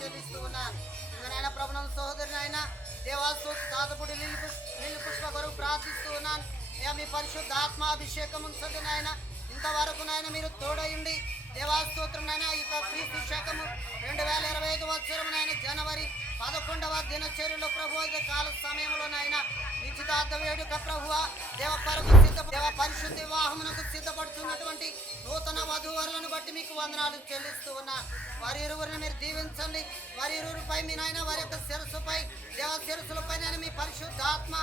చెల్లిస్తూ ఉన్నాను. నాయన ప్రభుత్వం సహోదరుని అయినా దేవాస్తు తాతపుడి నీళ్ళు పుష్ప కొరకు ప్రార్థిస్తూ ఉన్నాను. మీ పరిశుద్ధ ఆత్మాభిషేకం ఉంచండి నాయన. ఇంతవరకు నాయన మీరు తోడయుండి దేవాస్తోత్రం నాయన ఇక క్రీస్తు శకము 2025 సంవత్సరం నాయన జనవరి 11వ దినచర్యలో ప్రభు కాల సమయంలో నాయన నిశ్చితార్థ వేడుక ప్రభువ దేవ పరిశుద్ధ వివాహమునకు సిద్ధపడుతున్నటువంటి నూతన వధూవరులను బట్టి మీకు వందనాలు చెల్లిస్తూ ఉన్నా. వారి ఇరువురిని మీరు దీవించండి. వారి ఇరువురిపై మీ నాయన వారి యొక్క శిరస్సుపై దేవ శిరస్సులపై నేను మీ పరిశుద్ధాత్మ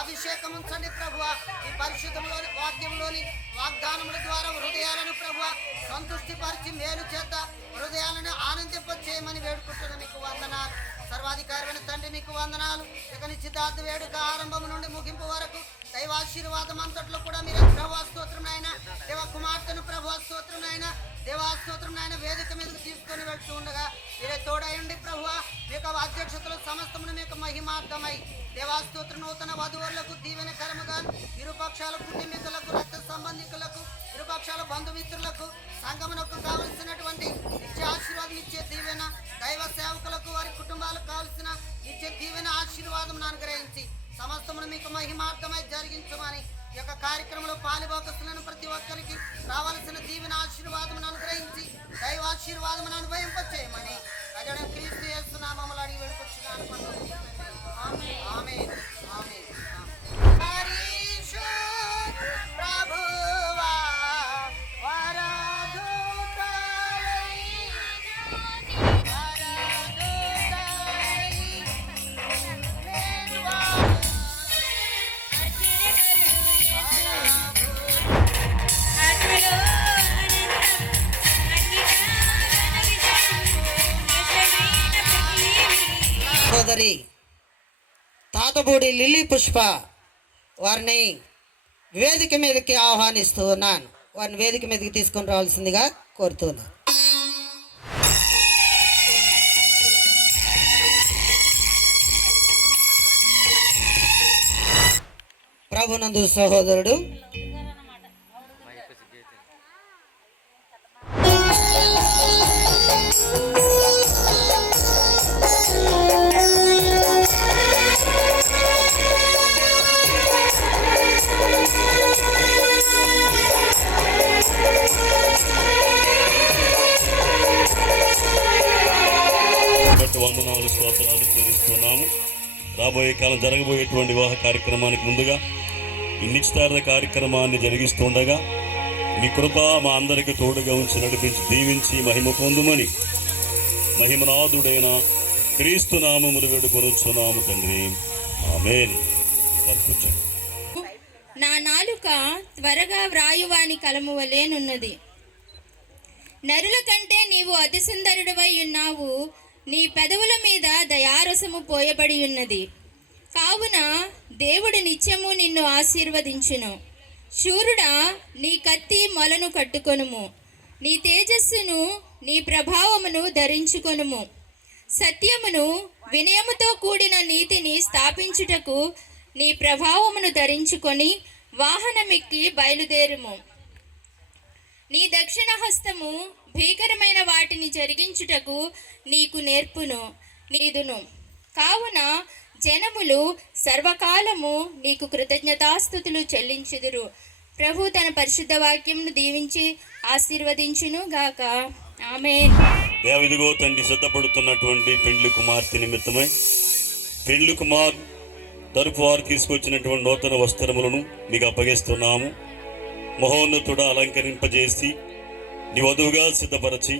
అభిషేకం ఉంచండి ప్రభువ. ఈ పరిశుద్ధంలోని వాక్యంలోని వాగ్దానముల ద్వారా హృదయాలను ప్రభువ సంతృష్టి పరిచి మేలు చేత హృదయాలను ఆనందింపచేయమని వేడుకుంటున్న మీకు వందనాలు. సర్వాధికారమైన తండ్రి మీకు వందనాలు. ఇక నిశ్చితార్థ వేడుక ఆరంభం నుండి ముగింపు వరకు దైవాశీర్వాదం అంతట్లో కూడా మీరు ప్రభాస్తోత్రం నాయన దేవ కుమార్తెను ప్రభాస్తోత్రం నాయన దేవాస్తోత్రం నాయన వేదిక మీదకు తీసుకొని వెళ్తూ ఉండగా మీరే తోడయండి ప్రభువ. మీకు అధ్యక్షతలు సమస్తమును మీకు మహిమార్థమై దేవాస్తోత్ర నూతన వధువులకు దీవెనకరముగా ఇరుపక్షాల కుటుంబీకులకు రక్త సంబంధికులకు ఇరుపక్షాల బంధుమిత్రులకు సంఘమునకు కావలసినటువంటి నిత్య ఆశీర్వాదం ఇచ్చే దీవెన దైవ సేవకులకు వారి కుటుంబాలకు కావలసిన నిత్య దీవెన ఆశీర్వాదం అనుగ్రహించి సమస్తమును మీకు మహిమార్థమై జరిగించమని ఈ యొక్క కార్యక్రమంలో పాలుభాగస్తులను ప్రతి ఒక్కరికి రావాల్సిన దీవెన ఆశీర్వాదం అనుగ్రహించి దైవ ఆశీర్వాదం అనుభవింపచేయమని అజడ క్రీస్తు యేసునామములో అడిగి వేడుకొచ్చున్నాను. ఆమేన్ ఆమేన్ ఆమేన్. సోదరి తాతబూడి లిల్లీ పుష్ప వారిని వేదిక మీదకి ఆహ్వానిస్తూ ఉన్నాను. వారిని వేదిక మీదకి తీసుకొని రావాల్సిందిగా కోరుతున్నాను. ప్రభునందు సహోదరుడు వందనాలు స్తోత్రాలు చెల్లిస్తున్నాము. రాబోయే కాలం జరగబోయేటువంటి వివాహ కార్యక్రమానికి ముందుగా ఈ నిశ్చితార్థ కార్యక్రమాన్ని జరిగిస్తుండగా మీ కృప మా అందరికీ తోడుగా ఉంచి నడిపించి దీవించి మహిమ పొందుమని మహిమనాథుడైన క్రీస్తు నామములు వేడుకొనుచున్నాము తండ్రి. ఆమేన్. నా నాలుక త్వరగా వ్రాయువాని కలము వలెనున్నది. నరుల కంటే నీవు అతి సుందరుడివై ఉన్నావు. నీ పెదవుల మీద దయారసము పోయబడి ఉన్నది. కావున దేవుడు నిత్యము నిన్ను ఆశీర్వదించును. శూరుడా, నీ కత్తి మొలను కట్టుకొనుము. నీ తేజస్సును నీ ప్రభావమును ధరించుకొనుము. సత్యమును వినయముతో కూడిన నీతిని స్థాపించుటకు నీ ప్రభావమును ధరించుకొని వాహనమెక్కి బయలుదేరుము. నీ దక్షిణ హస్తము భీకరమైన వాటిని జరిగించుటకు నీకు నేర్పును నీదును. కావున జనములు సర్వకాలము నీకు కృతజ్ఞతాస్తుతులు చెల్లించుదురు. ప్రభు తన పరిశుద్ధ వాక్యమును దీవించి ఆశీర్వదించును గాక. ఆమేన్. దేవిదిగో తండ్రి సిద్ధపడుతున్నటువంటి పెండ్లి కుమార్తె నిమిత్తమై పెండ్లి కుమార్ తరపు వారు తీసుకొచ్చినటువంటి నూతన వస్త్రములను మీకు అప్పగిస్తున్నాము. మహోన్నతుడ అలంకరింపజేసి నీ వధువుగా సిద్ధపరచి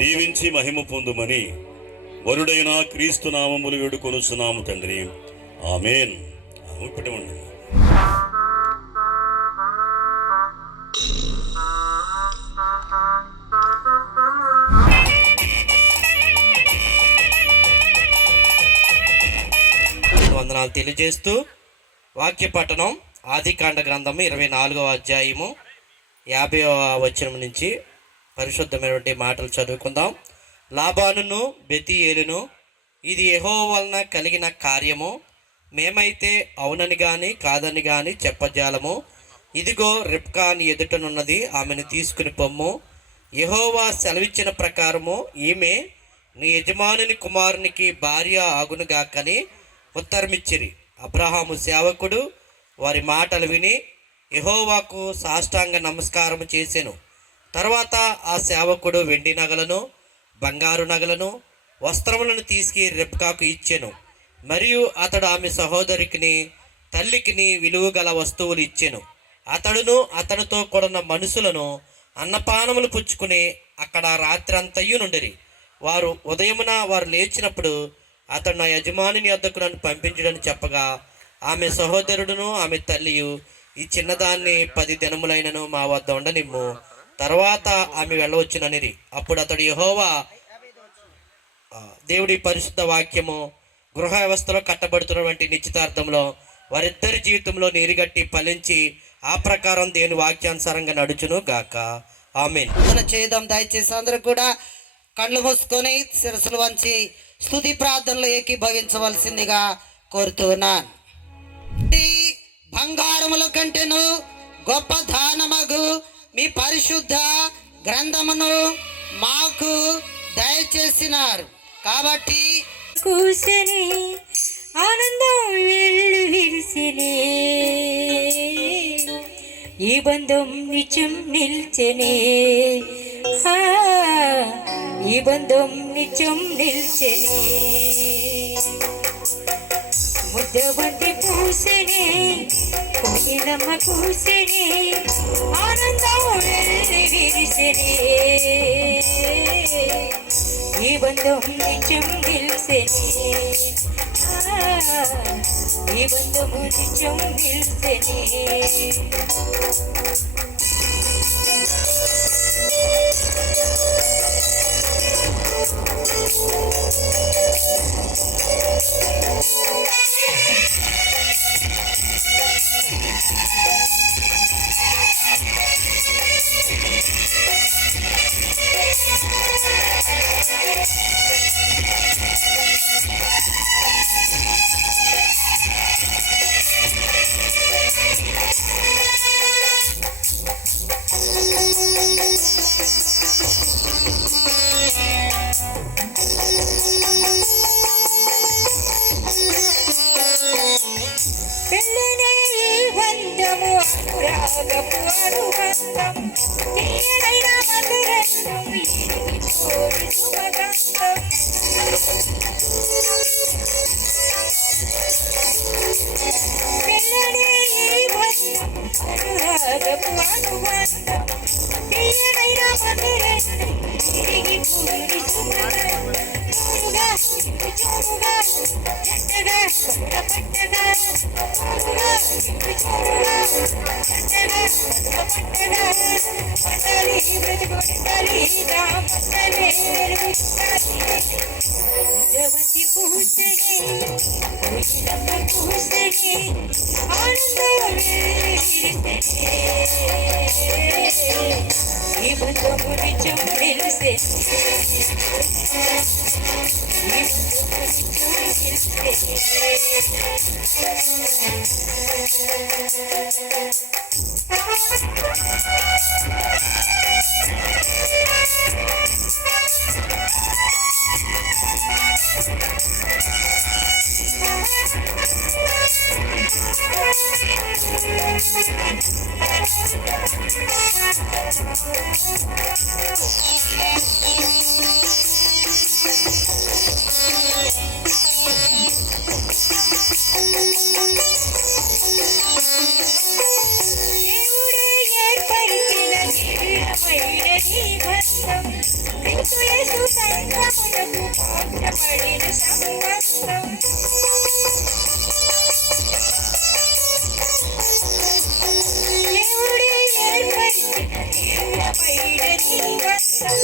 దీవించి మహిమ పొందుమని వరుడైన క్రీస్తు నామములు వేడుకొనుచున్నాము తండ్రి. ఆమేన్. పెట్టమండి. వందనాలు తెలియజేస్తూ వాక్య పఠనం ఆదికాండ గ్రంథము 24వ అధ్యాయము 50వ వచనం నుంచి పరిశుద్ధమైనటువంటి మాటలు చదువుకుందాం. లాబానును బెతీయేలును, ఇది యెహోవా వలన కలిగిన కార్యము, మేమైతే అవునని గాని కాదని గాని చెప్పజాలము. ఇదిగో రిబ్కా నీ ఎదుటనున్నది, ఆమెను తీసుకుని పొమ్ము. యెహోవా సెలవిచ్చిన ప్రకారము ఈమె నీ యజమానుని కుమారునికి భార్య ఆగునుగాకని ఉత్తరమిచ్చిరి. అబ్రహాము సేవకుడు వారి మాటలు విని యెహోవాకు సాష్టాంగ నమస్కారం చేసెను. తర్వాత ఆ సేవకుడు వెండి నగలను, బంగారు నగలను, వస్త్రములను తీసుకు రెబ్కాకు ఇచ్చెను. మరియు అతడు ఆమె సహోదరికిని తల్లికిని విలువగల వస్తువులు ఇచ్చెను. అతడును అతనితో కూడిన మనుషులను అన్నపానములు పుచ్చుకుని అక్కడ రాత్రంతయు నుండిరి. వారు ఉదయమున వారు లేచినప్పుడు అతడు నా యజమాని వద్దకు నన్ను పంపించడని చెప్పగా, ఆమె సహోదరుడును ఆమె తల్లియు ఈ చిన్నదాన్ని 10 దినములైనను మా వద్ద ఉండనిమ్ము, తర్వాత ఆమె వెళ్ళవచ్చుననిరి. అప్పుడు అతడు యెహోవా దేవుడి పరిశుద్ధ వాక్యము గృహ వ్యవస్థలో కట్టబడుతున్నటువంటి నిశ్చితార్థంలో వారిద్దరి జీవితంలో నీరుగట్టి ఫలించి ఆ ప్రకారం దేవుని వాక్యానుసారంగా నడుచును గాక. ఆమేన్. చేద్దాం. దయచేసి అందరూ కూడా కళ్ళు మూసుకొని శిరస్సులు వంచి స్తుతి ప్రార్థనలో ఏకీభవించవలసిందిగా కోరుతున్నాను. బంగారముల కంటేను గొప్ప దానమగు మీ పరిశుద్ధ గ్రంథమును మాకు దయచేసినారు కాబట్టి కూసని ఆనందం వెళ్ళు విరిసినే, ఈ బంధం నిత్యం నిల్చెనే, ఈ బంధం నిత్యం నిల్చెనే. ముద్దబంతి పూసెనే, కోయిలమ్మ కూసెనే, ఆనందం వెళ్ళు విరిసినే, ఈ బంధం నిత్యం నిల్చెనే, ఈ బంధము నిత్యం నిల్చెనే. పెళ్ళనే ఈ బంధము అనురాగపు అనుబంధం, తీయనైన మధురంతం కోరి సుమగంధం. పెళ్ళనే ఈ బంధము అనురాగపు అనుబంధం, తీయనైన మధురంతం తిరిగి కోరి సుమగంధం. చూరుగా చూరుగా జంటగా పట్టగా, చూరుగా చూరుగా జంటగా పట్టగా, పట్టాలి బ్రతుకుండాలి రామత్తలే జవతి పూసెనే, కోయిలమ్మ పూసెనే, ఆనందం విరిసెనే, ఈ బంధము నిత్యం నిలిసెనే, ఈ బంధము నిత్యం నిలిసెనే. దేవుడే ఏర్పరిచిన దివ్యమైన నీ బంధం, క్రీస్తు యేసు సంఘమునకు మోక్షపడిన సంబంధం. దేవుడే ఏర్పరిచిన దివ్యమైన నీ బంధం,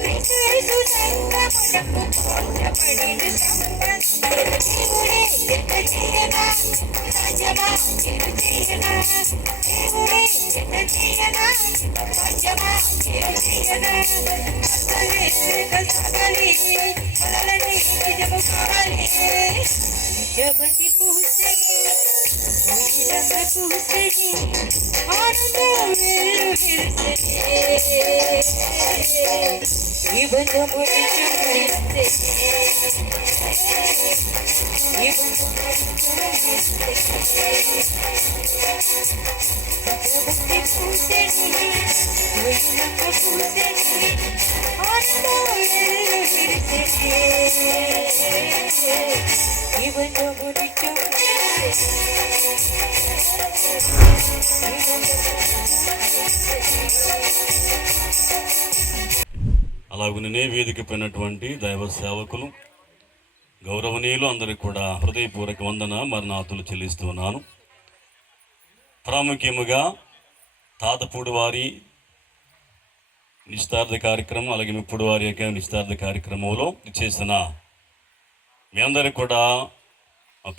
క్రీస్తు యేసు సంఘమునకు మోక్షపడిన సంబంధం. దేవుడే ఎంత చేయగా సాధ్యమా నేను చేయగా, దేవుడే ఎంత చేయగా సాధ్యమా నేను చేయగా. సాగాలి కలలని నిజము కావాలి. జగతి పూసెని కోయిలమ్మ పూసెని, ఆనందం వెళ్ళు విరిసెనే, ఈ బంధము నిజమైతే ఈ బంధము నిజమైతే పూసెని వెన్నక పూసెని ఆనందములు విరిసెని ఈ బంధము నిజమైతే అలాగునే వేదిక పోయినటువంటి దైవ సేవకులు గౌరవనీయులు అందరికీ కూడా హృదయపూర్వక వందన మరణాతులు చెల్లిస్తున్నాను. ప్రాముఖ్యముగా తాతపూడి వారి నిశ్చితార్థ కార్యక్రమం, అలాగే ఇప్పుడు వారి యొక్క నిశ్చితార్థ కార్యక్రమంలో చేసిన మీ అందరికీ కూడా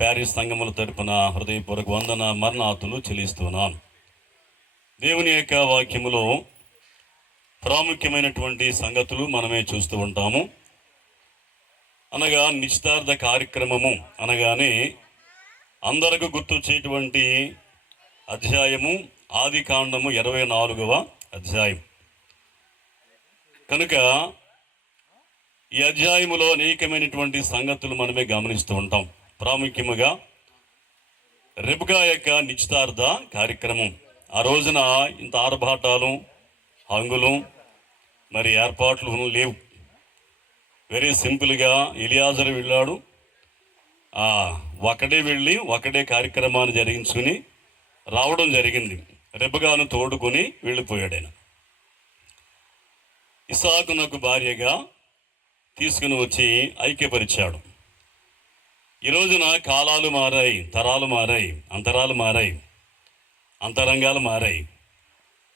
ప్యారిస్ సంఘముల తరపున హృదయపూర్వక వందన మరణాతులు చెల్లిస్తున్నాను. దేవుని యొక్క వాక్యములో ప్రాముఖ్యమైనటువంటి సంగతులు మనమే చూస్తూ ఉంటాము. అనగా నిశ్చితార్థ కార్యక్రమము అనగానే అందరకు గుర్తొచ్చేటువంటి అధ్యాయము ఆదికాండము 24వ అధ్యాయం. కనుక ఈ అధ్యాయములో అనేకమైనటువంటి సంగతులు మనమే గమనిస్తూ ఉంటాం. ప్రాముఖ్యముగా రెబ్కా యొక్క నిశ్చితార్థ కార్యక్రమం. ఆ రోజున ఇంత ఆర్భాటాలు హంగులు మరి ఏర్పాట్లు లేవు. వెరీ సింపుల్గా ఎలియాజరు వెళ్ళాడు, ఒకడే వెళ్ళి ఒకడే కార్యక్రమాన్ని జరిగించుకుని రావడం జరిగింది. రెబ్కాను తోడుకొని వెళ్ళిపోయాడు. ఆయన ఇస్సాకునకు భార్యగా తీసుకుని వచ్చి ఐక్యపరిచాడు. ఈ రోజున కాలాలు మారాయి, తరాలు మారాయి, అంతరాలు మారాయి, అంతరంగాలు మారాయి.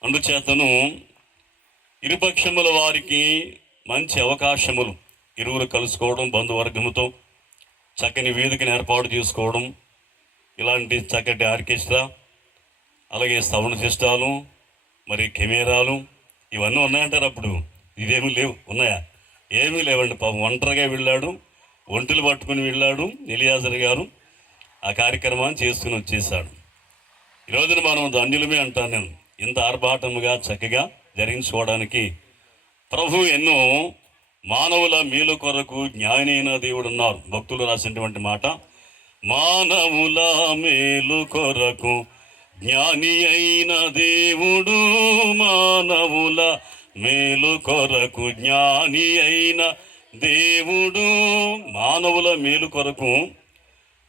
అందుచేతను ఇరుపక్షముల వారికి మంచి అవకాశములు, ఇరువురు కలుసుకోవడం, బంధువర్గముతో చక్కని వేదికను ఏర్పాటు చేసుకోవడం, ఇలాంటి చక్కటి ఆర్కెస్ట్రా, అలాగే సౌండ్ సిస్టాలు, మరి కెమెరాలు ఇవన్నీ ఉన్నాయంటారు. అప్పుడు ఇవేమీ లేవు. ఉన్నాయా? ఏమీ లేవండి. పాపం ఒంటరిగా వెళ్ళాడు, ఒంటెలు పట్టుకుని వెళ్ళాడు ఎలియాజరు గారు. ఆ కార్యక్రమాన్ని చేసుకుని వచ్చేసాడు. ఈరోజున మనం ధన్యులమే అంటాను నేను. ఇంత ఆర్భాటముగా చక్కగా జరిగించుకోవడానికి ప్రభు ఎన్నో మానవుల మేలు కొరకు జ్ఞానైన దేవుడు ఉన్నారు. భక్తులు రాసినటువంటి మాట, మానవుల మేలు కొరకు జ్ఞాని అయిన దేవుడు, మానవుల మేలు కొరకు జ్ఞాని అయిన దేవుడు. మానవుల మేలు కొరకు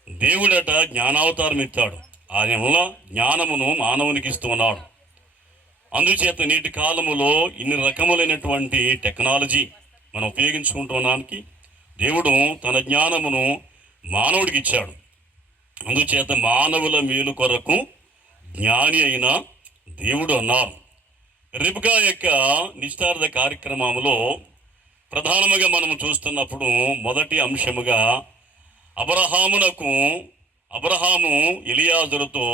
దేవుడట జ్ఞానావతారం ఎత్తాడు. ఆయన జ్ఞానమును మానవునికి ఇస్తున్నాడు. అందుచేత నేటి కాలములో ఇన్ని రకములైనటువంటి టెక్నాలజీ మనం ఉపయోగించుకుంటున్నానికి దేవుడు తన జ్ఞానమును మానవుడికి ఇచ్చాడు. అందుచేత మానవుల మేలు కొరకు జ్ఞాని అయిన దేవుడు అన్నారు. రెబ్కా యొక్క నిశ్చితార్థ కార్యక్రమంలో ప్రధానముగా మనం చూస్తున్నప్పుడు మొదటి అంశముగా అబ్రహాము ఎలియాజరుతో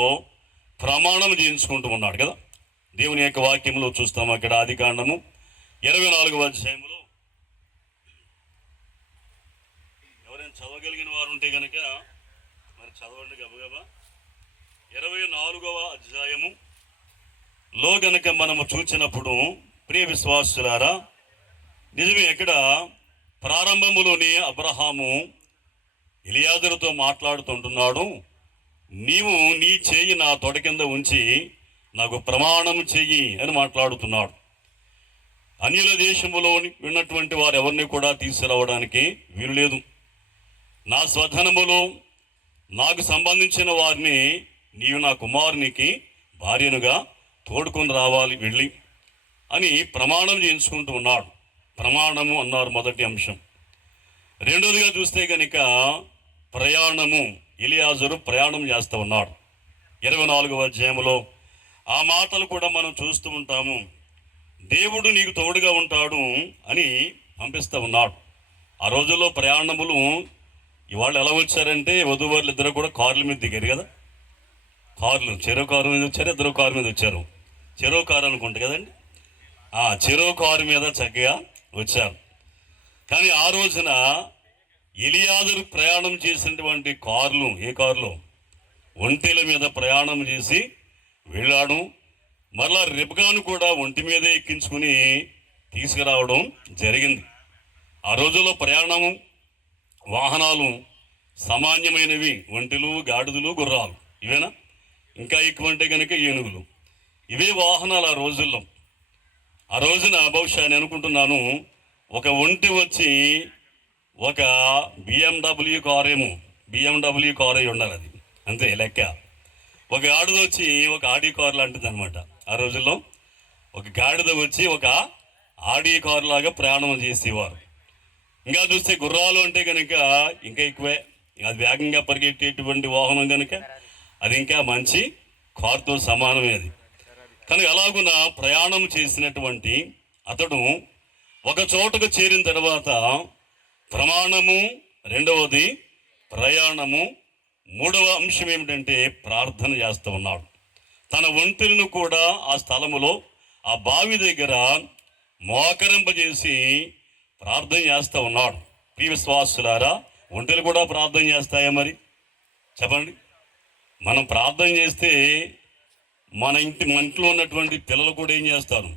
ప్రమాణం చేయించుకుంటూ ఉన్నాడు కదా. దేవుని యొక్క వాక్యంలో చూస్తాము. అక్కడ ఆదికాండము 24వ అధ్యాయంలో ఎవరైనా చదవగలిగిన వారు ఉంటే కనుక మరి చదవండి గబగబా. 24వ అధ్యాయములో గనక మనము చూసినప్పుడు ప్రియ విశ్వాసులారా, నిజమే ఎక్కడ ప్రారంభములోనే అబ్రహాము ఎలియాజరుతో మాట్లాడుతుంటున్నాడు. నీవు నీ చేయి నా తొడ కింద ఉంచి నాకు ప్రమాణం చెయ్యి అని మాట్లాడుతున్నాడు. అన్యుల దేశములో ఉన్నటువంటి వారు ఎవరిని కూడా తీసుకురావడానికి వీలు లేదు. నా స్వధనములో నాకు సంబంధించిన వారిని నీవు నా కుమారునికి భార్యనుగా తోడుకొని రావాలి వెళ్ళి అని ప్రమాణం చేయించుకుంటూ ఉన్నాడు. ప్రమాణము అన్నారు మొదటి అంశం. రెండోదిగా చూస్తే కనుక ప్రయాణము. ఎలియాజరు ప్రయాణం చేస్తూ ఉన్నాడు. 24వ అధ్యాయంలో ఆ మాటలు కూడా మనం చూస్తూ ఉంటాము. దేవుడు నీకు తోడుగా ఉంటాడు అని పంపిస్తూ ఉన్నాడు. ఆ రోజుల్లో ప్రయాణములు ఇవాళ ఎలా వచ్చారంటే వధువారులు ఇద్దరు కూడా కార్ల మీద దిగారు కదా. కార్లు, చెరో కారు మీద వచ్చారు, ఇద్దరు కారు మీద వచ్చారు. చెరో కారు అనుకుంటా కదండి. చెరో కారు మీద చక్కగా వచ్చారు. కానీ ఆ రోజున ఎలియాజరు ప్రయాణం చేసినటువంటి కార్లు, ఏ కారులో ఒంటెల మీద ప్రయాణం చేసి వెళ్ళాడు. మరలా రెబ్కాను కూడా ఒంటి మీద ఎక్కించుకుని తీసుకురావడం జరిగింది. ఆ రోజుల్లో ప్రయాణము వాహనాలు సామాన్యమైనవి, ఒంటెలు, గాడిదలు, గుర్రాలు, ఇవేనా? ఇంకా ఎక్కువ అంటే కనుక ఏనుగులు. ఇవే వాహనాలు ఆ రోజుల్లో. ఆ రోజున బహుశా నేను అనుకుంటున్నాను, ఒక ఒంటె వచ్చి ఒక బిఎండబ్ల్యూ కారు అయి ఉండాలి, అది అంతే లెక్క. ఒక గాడిద వచ్చి ఒక ఆడి కారు లాంటిది అనమాట. ఆ రోజుల్లో ఒక గాడిద వచ్చి ఒక ఆడి కారు లాగా ప్రయాణం చేసేవారు. ఇంకా చూస్తే గుర్రాలు అంటే కనుక ఇంకా ఎక్కువే. అది వేగంగా పరిగెట్టేటువంటి వాహనం కనుక అది ఇంకా మంచి కారుతో సమానమే అది. కనుక అలాగున ప్రయాణం చేసినటువంటి అతడు ఒక చోటకు చేరిన తర్వాత ప్రమాణము, రెండవది ప్రయాణము, మూడవ అంశం ఏమిటంటే ప్రార్థన చేస్తూ ఉన్నాడు. తన ఒంటెలను కూడా ఆ స్థలములో ఆ బావి దగ్గర మోకరింపజేసి ప్రార్థన చేస్తూ ఉన్నాడు. ప్రియ విశ్వాసులారా, ఒంటెలు కూడా ప్రార్థన చేస్తాయా? మరి చెప్పండి. మనం ప్రార్థన చేస్తే మన ఇంట్లో ఉన్నటువంటి పిల్లలు కూడా ఏం చేస్తారు?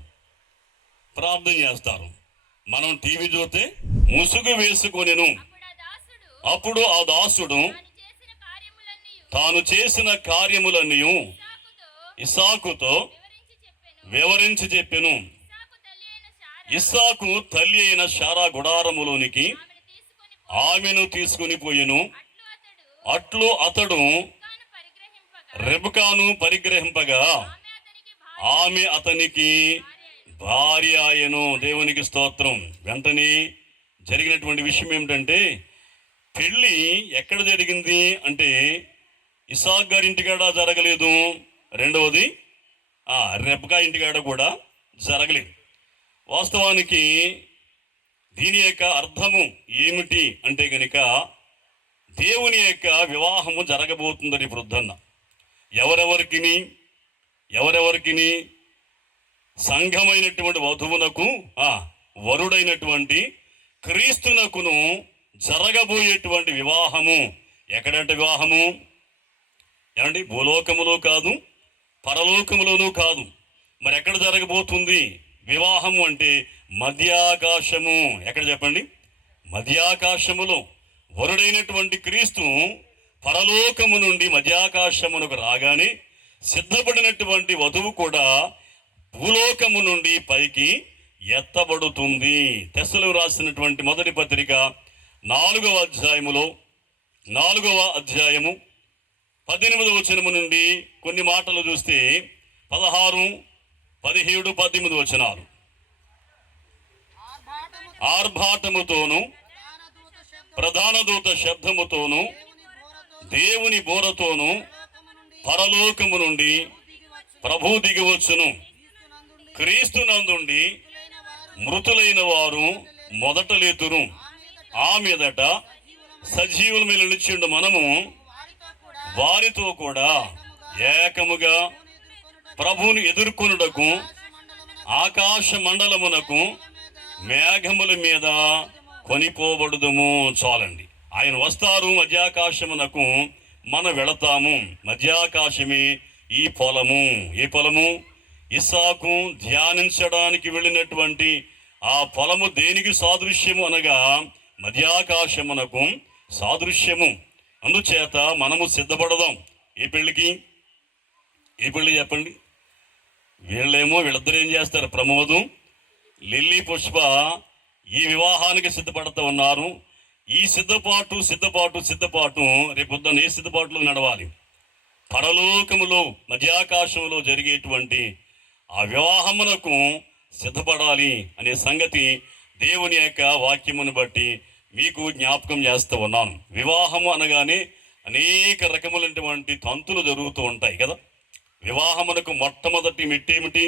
ప్రార్థన చేస్తారు. మనం టీవీ చూస్తే ముసుగు వేసుకొనెను. అప్పుడు ఆ దాసుడు తాను చేసిన కార్యములన్నీ ఇస్సాకుతో వివరించి చెప్పెను. ఇస్సాకు తల్లి అయిన శారా గుడారములోనికి ఆమెను తీసుకుని పోయెను. అట్లు అతడు రెబెకాను పరిగ్రహింపగా ఆమె అతనికి భార్య ఆయను. దేవునికి స్తోత్రం. వెంటనే జరిగినటువంటి విషయం ఏమిటంటే, పెళ్ళి ఎక్కడ జరిగింది అంటే ఇస్సాకు గారి ఇంటికాడ జరగలేదు, రెండవది రెబెకా ఇంటికాడ కూడా జరగలేదు. వాస్తవానికి దీని యొక్క అర్థము ఏమిటి అంటే కనుక, దేవుని యొక్క వివాహము జరగబోతుందని ప్రొద్దున్న ఎవరెవరికి సంఘమైనటువంటి వధువునకు వరుడైనటువంటి క్రీస్తునకును జరగబోయేటువంటి వివాహము. ఎక్కడంటే వివాహము ఏమండి? భూలోకములో కాదు, పరలోకములోనూ కాదు. మరి ఎక్కడ జరగబోతుంది వివాహము అంటే? మధ్యాకాశము. ఎక్కడ చెప్పండి? మధ్యాకాశములో వరుడైనటువంటి క్రీస్తు పరలోకము నుండి మధ్యాకాశమునకు రాగానే సిద్ధపడినటువంటి వధువు కూడా భూలోకము నుండి పైకి ఎత్తబడుతుంది. తెస్సలకు రాసినటువంటి మొదటి పత్రిక 4వ అధ్యాయము 18వ వచనము నుండి కొన్ని మాటలు చూస్తే 16, 17, 18 వచనాలు. ఆర్భాటముతోను ప్రధాన దూత శబ్దముతోను దేవుని బోరతోను పరలోకము నుండి ప్రభు దిగివచ్చును. క్రీస్తునందుండి మృతులైన వారు మొదట లేతురు. ఆ మీదట సజీవుల మీద నిలిచిండు మనము వారితో కూడా ఏకముగా ప్రభువుని ఎదుర్కొనుటకు ఆకాశ మండలమునకు మేఘముల మీద కొనిపోబడుదుము. చాలండి. ఆయన వస్తారు మధ్యాకాశమునకు, మనం వెళతాము. మధ్యాకాశమే ఈ పొలము. ఏ పొలము? ఇస్సాకు ధ్యానించడానికి వెళ్ళినటువంటి ఆ పొలము దేనికి సాదృశ్యము అనగా మధ్యాకాశమునకు సాదృశ్యము. అందుచేత మనము సిద్ధపడదాం. ఏ పెళ్ళికి? ఏ పెళ్ళి చెప్పండి? వీళ్ళిద్దరు ఏం చేస్తారు? ప్రమోదం, లిల్లీ పుష్ప ఈ వివాహానికి సిద్ధపడుతూ ఉన్నారు. ఈ సిద్ధపాటు రేపొద్దున ఏ సిద్ధపాటులో నడవాలి? పరలోకములో మధ్యాకాశంలో జరిగేటువంటి ఆ వివాహమునకు సిద్ధపడాలి అనే సంగతి దేవుని యొక్క వాక్యమును బట్టి మీకు జ్ఞాపకం చేస్తూ ఉన్నాను. వివాహము అనగానే అనేక రకములైనటువంటి తంతులు జరుగుతూ ఉంటాయి కదా. వివాహమునకు మొట్టమొదటి మెట్టేమిటి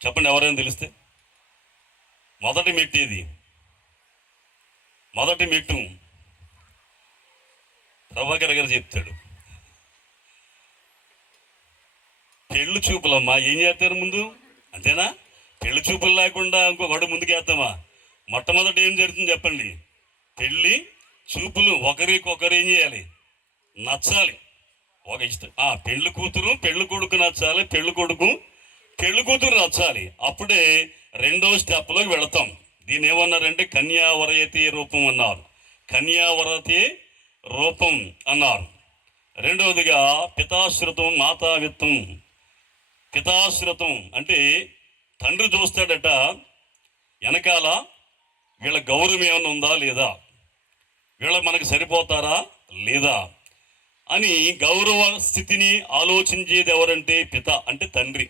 చెప్పండి? ఎవరైనా తెలిస్తే మొదటి మెట్టేది? మొదటి మెట్టు ప్రభాకర్ గారు చెప్తాడు. పెళ్లి చూపులమ్మా. ఏం చేస్తారు ముందు? అంతేనా? పెళ్లి చూపులు లేకుండా ఇంకొక అడుగు ముందుకేస్తామా? మొట్టమొదటి ఏం జరుగుతుంది చెప్పండి? పెళ్లి చూపులు. ఒకరికొకరు ఏం చేయాలి? నచ్చాలి. ఒక ఇష్టం. పెళ్లి కూతురు పెళ్లి కొడుకు నచ్చాలి, పెళ్లి కొడుకు పెళ్లి కూతురు నచ్చాలి. అప్పుడే రెండో స్టెప్లోకి వెళతాం. దీన్ని ఏమన్నారంటే కన్యావరయతి రూపం అన్నారు. కన్యావరతి రూపం అన్నారు. రెండవదిగా పితాశ్రుతం మాతావిత్తం. పితాశ్రుతం అంటే తండ్రి చూస్తాడట వెనకాల వీళ్ళ గౌరవం ఏమైనా ఉందా లేదా, వీళ్ళ మనకు సరిపోతారా లేదా అని గౌరవ స్థితిని ఆలోచించేది ఎవరంటే పిత అంటే తండ్రి.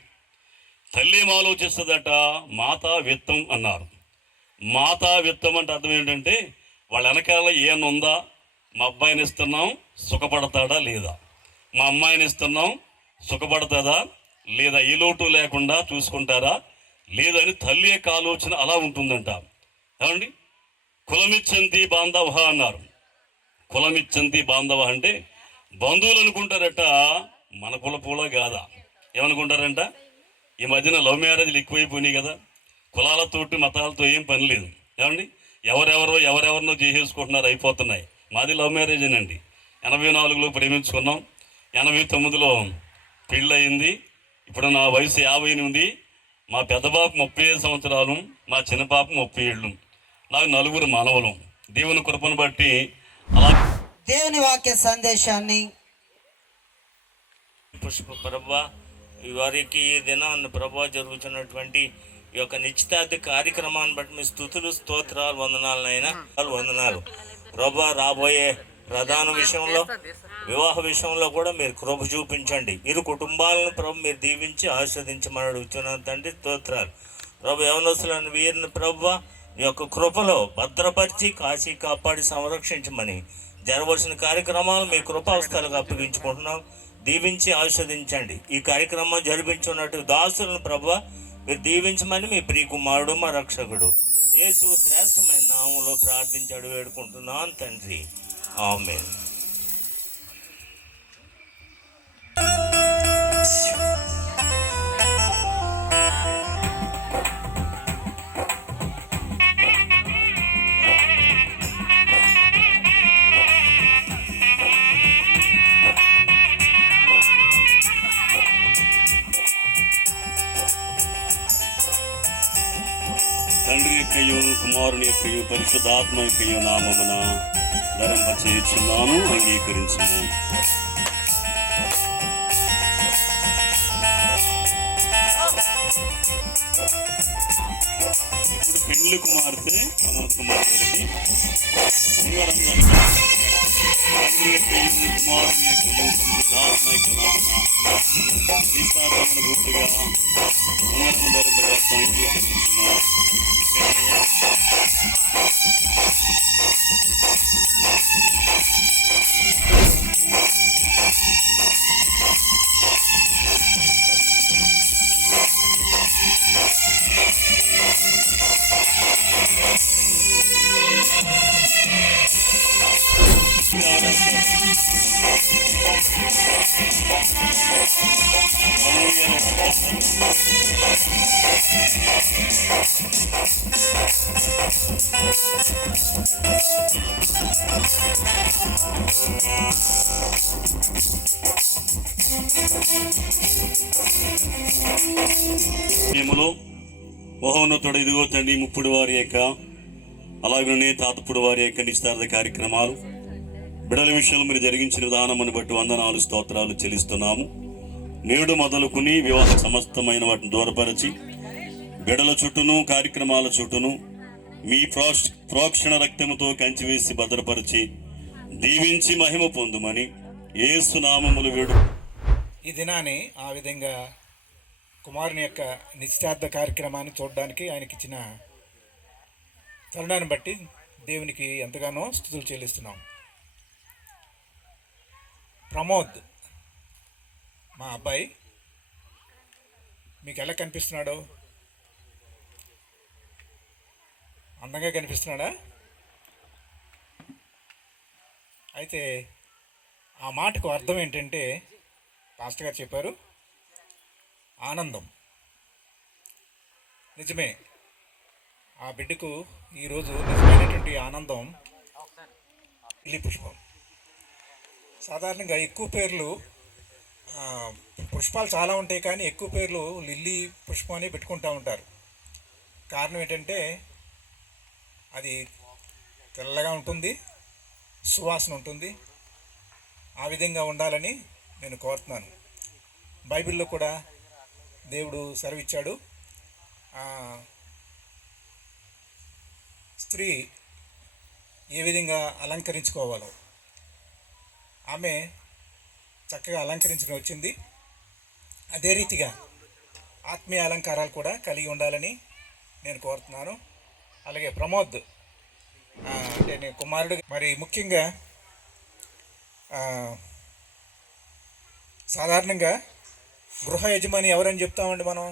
తల్లి ఏం ఆలోచిస్తుందట మాతా విత్తం అన్నారు. మాతా విత్తం అంటే అర్థం ఏంటంటే వాళ్ళ వెనకాల ఏమన్నా ఉందా, మా అబ్బాయిని ఇస్తున్నాం సుఖపడతాడా లేదా, మా అమ్మాయిని ఇస్తున్నాం సుఖపడతాదా లేదా, ఏ లోటు లేకుండా చూసుకుంటారా లేదని తల్లి యొక్క ఆలోచన అలా ఉంటుందంట. ఏమండి కులమిచ్చంతి బాంధవ అన్నారు. కులమిచ్చంతి బాంధవ అంటే బంధువులు అనుకుంటారట మన కులపూల కాదా. ఏమనుకుంటారంట ఈ మధ్యన లవ్ మ్యారేజ్లు ఎక్కువైపోయినాయి కదా, కులాలతోటి మతాలతో ఏం పని లేదు. ఏమండి ఎవరెవరినో చేసేసుకుంటున్నారు, అయిపోతున్నాయి. మాది లవ్ మ్యారేజేనండి. 84లో ప్రేమించుకున్నాం, 89లో పెళ్ళి అయింది. ఇప్పుడు నా వయసు 58, మా పెద్ద పాప 35 సంవత్సరాలు, మా చిన్న పాప 30 ఏళ్ళు. నాకు 9 మనవలు. దేవుని కృపను బట్టి అలా దేవుని వాక్య సందేశాన్ని పుష్ప ప్రభా వారికి ఈ దినాన్ని ప్రభా జరుగుతున్నటువంటి ఈ యొక్క నిశ్చితార్థ కార్యక్రమాన్ని బట్టి మీ స్తుతులు స్తోత్రాలు వందనాలనైనా వందనాలు ప్రభా. రాబోయే ప్రధాన విషయంలో వివాహ విషయంలో కూడా మీరు కృప చూపించండి. ఇరు కుటుంబాలను ప్రభు మీరు దీవించి ఆస్వాదించమని అడుగుతున్నాను తండ్రి. స్తోత్రాలు ప్రభు. యవనస్తులను వీరిని ప్రభు ఈ యొక్క కృపలో భద్రపరిచి కాచి కాపాడి సంరక్షించమని జరవలసిన కార్యక్రమాలు మీ కృపావస్థలకు అప్పగించుకుంటున్నాం. దీవించి ఆస్వాదించండి. ఈ కార్యక్రమం జరిపించున్నట్టు దాసులను ప్రభు మీరు దీవించమని మీ ప్రియ కుమారుడు మా రక్షకుడు యేసు శ్రేష్టమైన నామంలో ప్రార్థించి అడుగు వేడుకుంటున్నాను తండ్రి. ఆమేన్. తండ్రి యొక్కయు కుమారుని యొక్కయు పరిశుద్ధాత్మ యొక్కయు నామమున ధరింపచేయుచున్నాను, అంగీకరించుము. ఇప్పుడు పెండ్లి కుమార్తె ప్రమోద్ కుమార్ గారికి ఉంగరం తండ్రి యొక్కయు కుమారుని యొక్కయు పరిశుద్ధాత్మ యొక్క నామమున నిస్తారమును గుర్తుగా ఉంగరం ధరింపజేస్తాం, అంగీకరించుము. ఏములో మహోన్నతుడు ఇదిగో తండ్రి ముప్పుడు వారి యొక్క అలాగనే తాతపుడు వారి యొక్క నిశ్చితార్థ కార్యక్రమాలు బిడల విషయంలో మీరు జరిగించిన విధానమును బట్టి వందనాలు స్తోత్రాలు చెల్లిస్తున్నాము. నేడు మొదలుకుని వివాహ సమస్తమైన వాటిని దూరపరిచి బిడల చుట్టూను కార్యక్రమాల చుట్టూను మీ ప్రోక్షణ రక్తముతో కంచివేసి భద్రపరిచి దీవించి మహిమ పొందుమని యేసు నామములు వేడు. ఈ దినాన్ని ఆ విధంగా కుమారుని యొక్క నిశ్చితార్థ కార్యక్రమాన్ని చూడడానికి ఆయనకిచ్చిన తరుణాన్ని బట్టి దేవునికి ఎంతగానో స్తుతులు చెల్లిస్తున్నాం. ప్రమోద్ మా అబ్బాయి మీకు ఎలా కనిపిస్తున్నాడు? అందంగా కనిపిస్తున్నాడా? అయితే ఆ మాటకు అర్థం ఏంటంటే పాస్టర్ గారు చెప్పారు, ఆనందం. నిజమే, ఆ బిడ్డకు ఈరోజు నిజమైనటువంటి ఆనందం లిల్లీ పుష్పం. సాధారణంగా ఎక్కువ పేర్లు పుష్పాలు చాలా ఉంటాయి, కానీ ఎక్కువ పేర్లు లిల్లీ పుష్పం అని పెట్టుకుంటూ ఉంటారు. కారణం ఏంటంటే అది తెల్లగా ఉంటుంది, సువాసన ఉంటుంది. ఆ విధంగా ఉండాలని నేను కోరుతున్నాను. బైబిల్లో కూడా దేవుడు సెలవిచ్చాడు, స్త్రీ ఏ విధంగా అలంకరించుకోవాలో. ఆమె చక్కగా అలంకరించుకుని వచ్చింది. అదే రీతిగా ఆత్మీయ అలంకారాలు కూడా కలిగి ఉండాలని నేను కోరుతున్నాను. అలాగే ప్రమోద్ అంటే నేను కుమారుడు. మరి ముఖ్యంగా సాధారణంగా గృహ యజమాని ఎవరని చెప్తామండి మనం?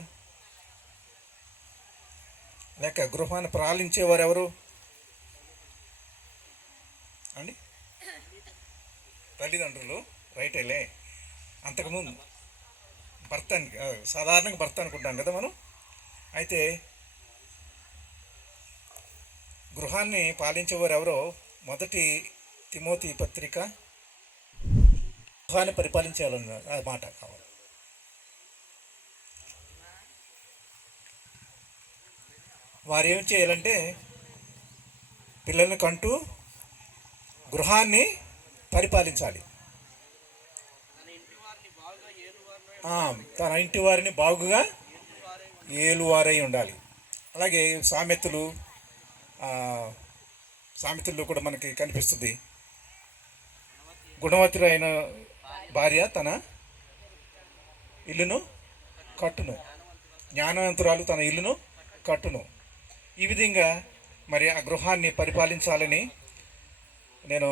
లేక గృహాన్ని పాలించేవారు ఎవరు అండి? తల్లిదండ్రులు. రైటేలే. అంతకుముందు భర్త సాధారణంగా భర్త అనుకుంటాం కదా మనం. అయితే గృహాన్ని పాలించేవారు ఎవరో? మొదటి తిమోతి పత్రిక, గృహాన్ని పరిపాలించాలన్న ఆ మాట కావాలి. వారు ఏం చేయాలంటే పిల్లల్ని కంటూ గృహాన్ని పరిపాలించాలి. తన ఇంటి వారిని బాగుగా ఏలువారై ఉండాలి. అలాగే సామెతల్లో కూడా మనకి కనిపిస్తుంది, గుణవతులైన భార్య తన ఇల్లును కట్టును, జ్ఞానవంతురాలు తన ఇల్లును కట్టును. ఈ విధంగా మరి ఆ గృహాన్ని పరిపాలించాలని నేను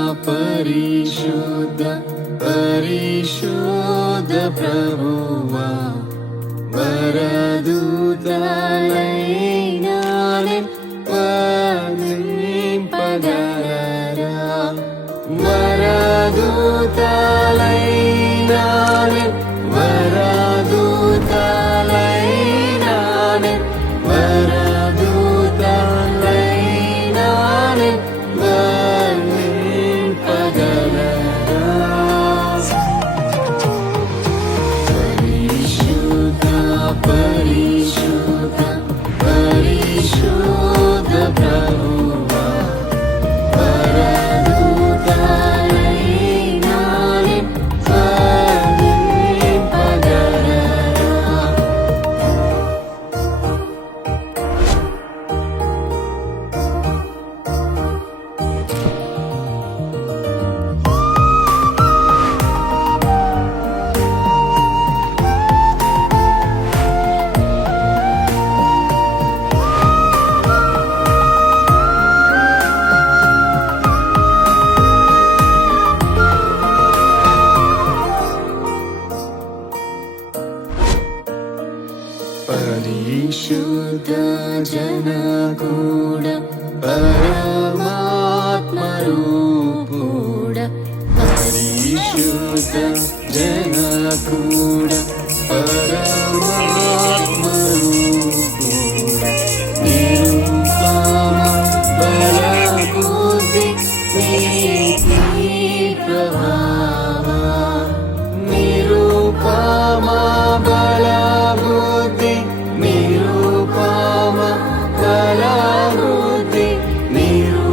పరిశుద్ధ పరిశుద్ధ ప్రభువా, వరదూతలైన వర్ణింపగలరా, వరదూతలైన వరదూతలైన వరదూతలైన పరిశుద్ధ పరిశుద్ధ ప్రభువా, వరదూతలైన వర్ణింపగలరా. పరిశుద్ధ జనకూడ పరమాత్మరూపుడ, పరిశుద్ధ జనకూడ పరమాత్మరూపుడ, నిరుపమ బలబుద్ధి నీతి ప్రభావ, నిరుపమ బలబుద్ధి నిరుపమ బలబుద్ధి నిరు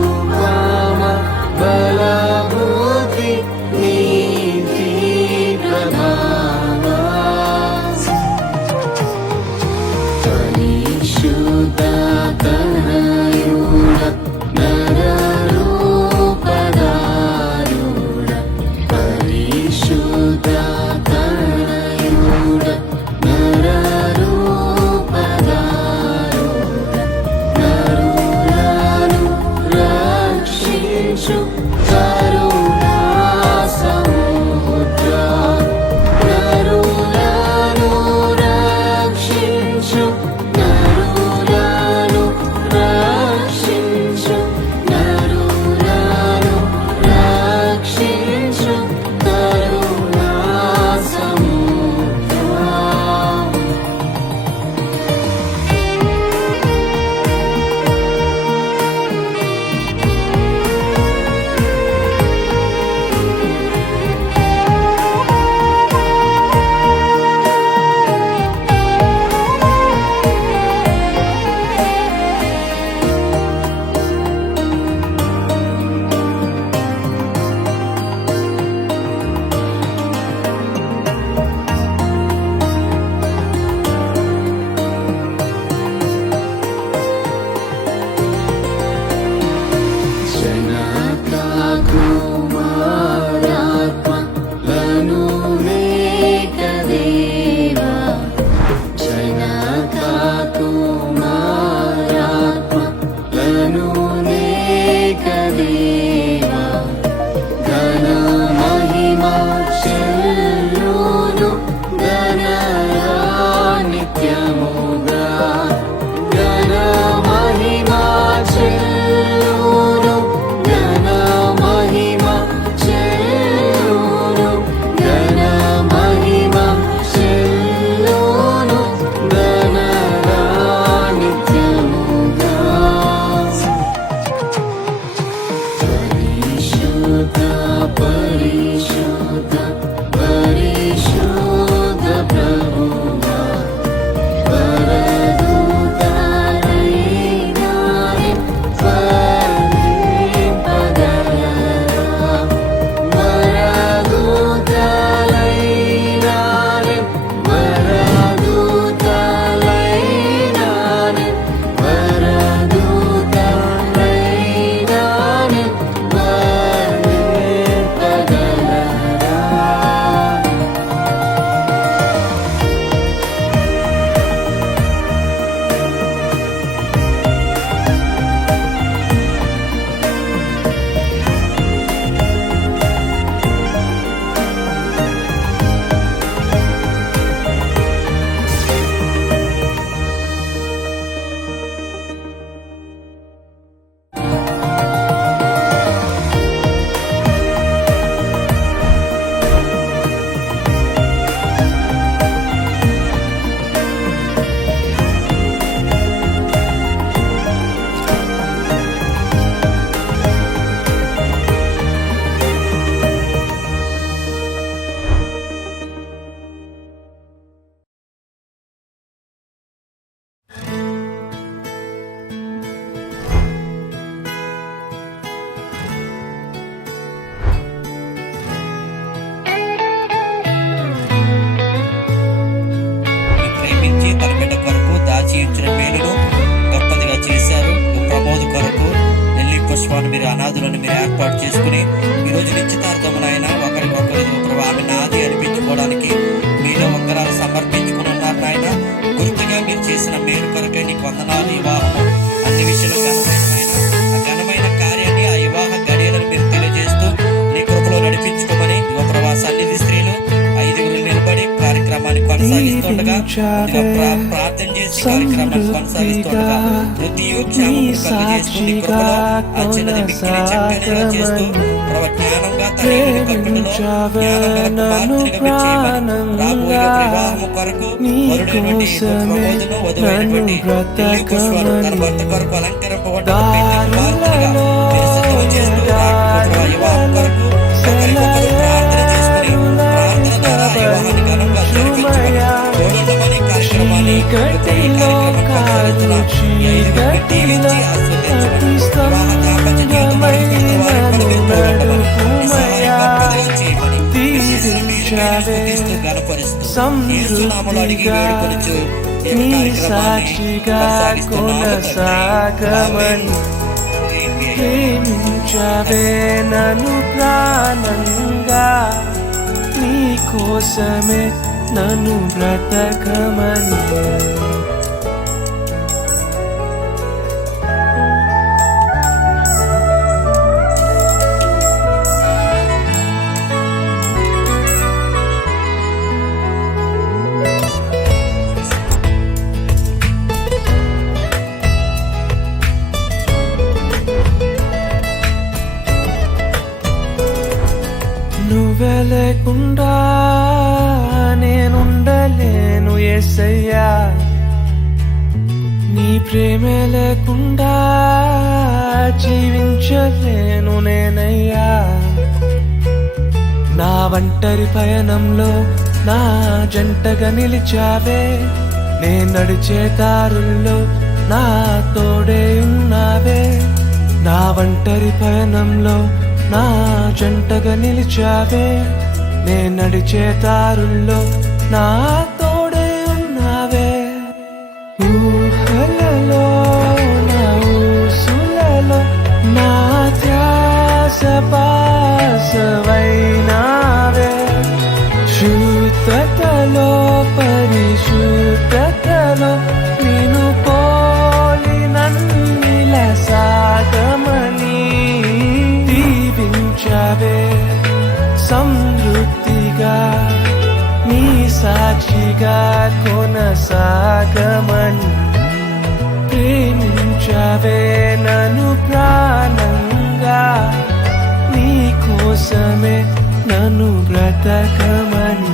పునాదులను మీరు ఏర్పాటు చేసుకుని ఈరోజు నిశ్చితార్థమునైనా ఒకరికొకరు ప్రభు ఆమె నాది అనిపించుకోవడానికి మీలో ఉంగరాలు సమర్పించుకుని ఉన్నారు నాయన. గుర్తుగా మీరు చేసిన మేలు కొరకై నీకు వందనాలు. వివాహము అన్ని విషయంలో ఆ ఘనమైన కార్యాన్ని, ఆ వివాహ గడియలను మీరు తెలియజేస్తూ నీ కృపలో నడిపించుకోమని ప్రభు సన్నిధి స్త్రీలు 5 నిలబడి కార్యక్రమాన్ని కొనసాగిస్తుండగా ప్రార్థన చేసి కార్యక్రమాన్ని కొనసాగిస్తుండగా వృద్ధియు క్షేమమును కలుగజేస్తూ నీ కృపలో ఆ చిన్నది మిక్కిలి చక్కనిగా చేస్తూ ప్రభు జ్ఞానంగా తల్లిని కట్టుటలో జ్ఞానంగా కుమార్తెగా చేయమని రాబోయే వివాహము కొరకు వరుడైనటువంటి ప్రబోధను వధువైనటువంటి లిల్లీ పుష్పాలు తన భర్త కొరకు అలంకరింపబడ్డ కుమార్తెగా మీరు సిద్ధం చేస్తూ వివాహం కొరకు ఒకరికొకరు ప్రార్థన చేసుకుని ప్రార్థన ద్వారా వివాహాన్ని ఘనంగా జరిపించమని తోడుండమని కార్యక్రమాన్ని దీవించి ఆస్వాదించమని వివాహ దాంపత్య జీవితం నడుపుతున్న వారి పనులు తోడుండమని ఈ సహాయం గొప్పదిగా చేయమని గణపరుస్తూ యేసునామములో అడిగి వేడుకొనుచు ప్రేమించవే నన్ను ప్రాణంగా, నీ కోసమే నన్ను బ్రతకమని. నువ్వే లేకుండా నేనుండలేను యేసయ్యా, నీ ప్రేమే లేకుండా జీవించలేను నేనయ్యా. నా ఒంటరి పయనంలో నా జంటగా నిలిచావే, నే నడిచే దారుల్లో నా తోడే ఉన్నావే. నా ఒంటరి పయనంలో నా జంటగా నిలిచావే, నే నడిచే దారుల్లో నా తోడే ఉన్నావే. ఊహలలో నా ఊసులలో నా ధ్యాస పాసవైనావే. శుద్ధతలో పరిశుద్ధతలో నిన్ను పోలి నన్నిల సాగమని దీవించవే. సమృద్ధిగా నీ సాక్షిగా కొనసాగమని ప్రేమించవే నన్ను ప్రాణంగా, నీ కోసమే నన్ను బ్రతకమని.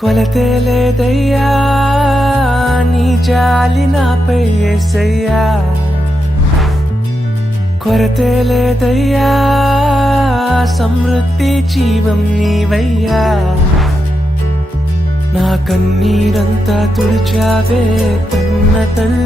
కొలతే లేదయ్యా నీ జాలి నాపై యేసయ్యా, కొరతే లేదయ్యా సమృద్ధి జీవం నీవయ్యా. నా కన్నీరంతా తుడిచావే కన్న తల్లి.